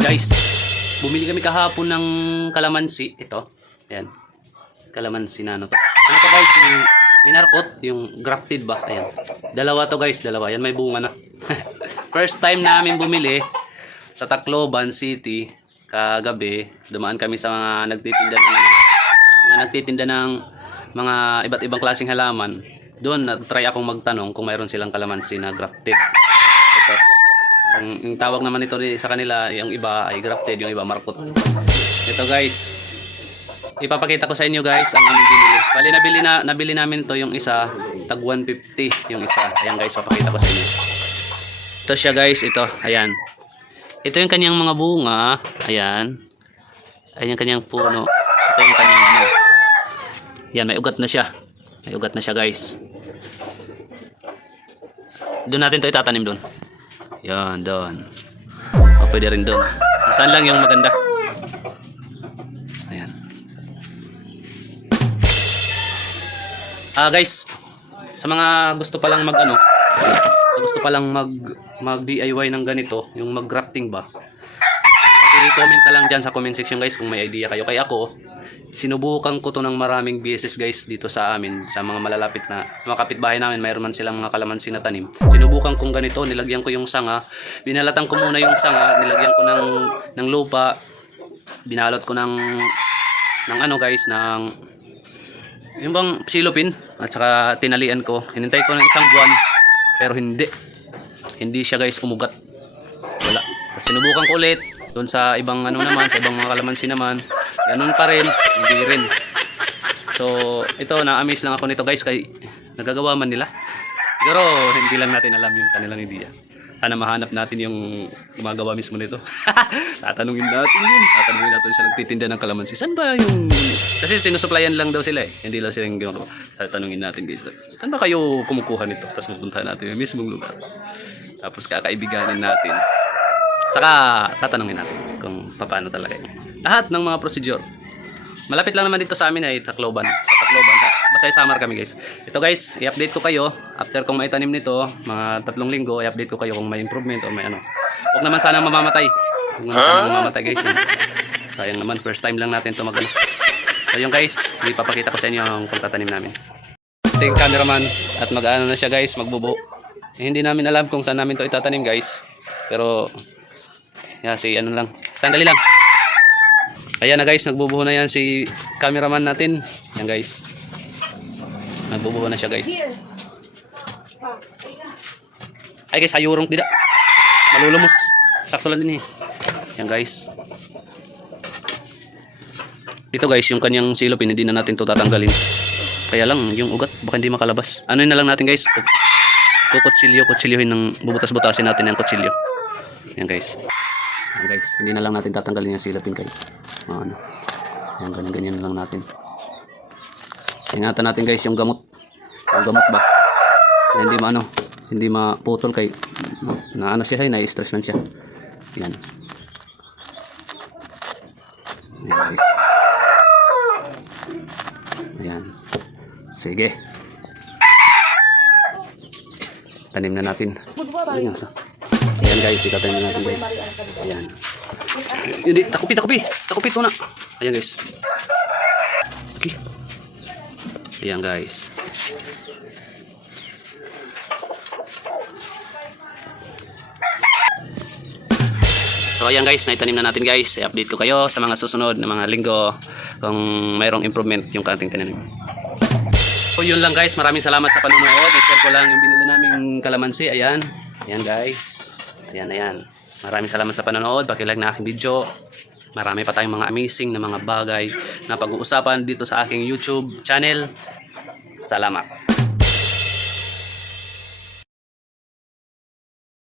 Guys, bumili kami kahapon ng kalamansi. Ito. Ayan. Kalamansi na ano to. Ano to guys? Yung minarkot. Yung grafted ba? Ayan. Dalawa to guys. Dalawa. Yan may bunga na. First time namin bumili sa Tacloban City. Kagabi. Dumaan kami sa mga nagtitinda ng mga iba't ibang klaseng halaman. Doon, try akong magtanong kung mayroon silang kalamansi na grafted. Ito. Yung tawag naman ito sa kanila, yung iba ay grafted, yung iba markot. Ito guys, ipapakita ko sa inyo guys ang aming binili. Bali nabili namin to yung isa, tag 150 yung isa. Ayan guys, papakita ko sa inyo. Ito siya guys, ito, ayan. Ito yung kanyang mga bunga, ayan. Ayan yung kanyang puno. Ito yung kanyang ano. Yan, may ugat na siya. May ugat na siya guys. Doon natin to itatanim doon. Yan, doon. O, pwede rin doon. Saan lang yung maganda. Ayan. Guys, sa mga gusto pa lang gusto pa lang mag DIY ng ganito, yung mag grafting ba, i-comment ka lang dyan sa comment section guys kung may idea kayo. Kaya ako, sinubukan ko to ng maraming beses guys dito sa amin, sa mga malalapit na mga kapitbahay namin. Mayroon man silang mga kalamansi na tanim. Sinubukan kong ganito, nilagyan ko yung sanga, binalatan ko muna yung sanga, nilagyan ko ng lupa, binalot ko ng ano guys, ng yung bang silopin, at saka tinalian ko. Hinintay ko ng isang buwan, pero hindi siya guys umugat. Wala. Sinubukan ko ulit doon sa ibang ano naman, sa ibang mga kalamansi naman, ganun pa rin, hindi rin. So ito, na-amaze lang ako nito guys, kay nagagawa man nila. Pero hindi lang natin alam yung kanilang idea. Sana mahanap natin yung gumagawa mismo nito. Tatanungin natin siya nagtitinda ng kalamansi. Saan ba yung... Kasi sinusuplayan lang daw sila eh. Hindi lang sila yung gumagawa. Tatanungin natin guys. Saan ba kayo kumukuha nito? Tapos pupuntahan natin yung mismong lugar. Tapos kakaibiganin natin. Saka tatanungin natin kung paano talaga yun. Lahat ng mga procedure. Malapit lang naman dito sa amin ay Tacloban. Basta Samar kami guys. Ito guys, i-update ko kayo after kung maitanim nito, mga 3 linggo, i-update ko kayo kung may improvement o may ano. Huwag naman sana mamamatay. Huwag naman sana mamamatay guys. Sayang naman, first time lang natin ito mag-ano. So yun guys, ipapakita ko sa inyo ang pagtatanim namin. Ito yung cameraman at mag-ano na siya guys, magbubo. Hindi namin alam kung saan namin ito itatanim guys. Pero ano lang, tanggali lang. Ayan na guys, nagbubuho na yan si cameraman natin. Yan guys, nagbubuho na siya guys. Ay guys, hayurong tidak, malulumos. Sakto lang din eh. Yan guys. Ito guys, yung kanyang silopin, hindi na natin ito tatanggalin. Kaya lang, yung ugat baka hindi makalabas. Ano na lang natin guys, kutsilyohin ng bubutas-butasin natin yung kutsilyo. Yan guys. Yan guys, hindi na lang natin tatanggalin yung silopin guys. Ano. Yan, ganyan lang natin. Ingatan natin guys yung gamot. Yung gamot ba? Na hindi maputol kay na ano siya, na-stress man siya. Yan. Yan guys. Ayan. Sige. Tanim na natin. Ayan guys, itatanim na natin guys. Ayan. Hindi, takupi ito na. Ayan guys. Okay. Ayan guys. So ayan guys, naitanim na natin guys. I-update ko kayo sa mga susunod na mga linggo kung mayroong improvement yung ating tinanim. So yun lang guys, maraming salamat sa panonood. I-share ko lang yung binili naming kalamansi. Ayan. Ayan guys. Ayan. Maraming salamat sa panonood. Paki-like na aking video. Marami pa tayong mga amazing na mga bagay na pag-uusapan dito sa aking YouTube channel. Salamat.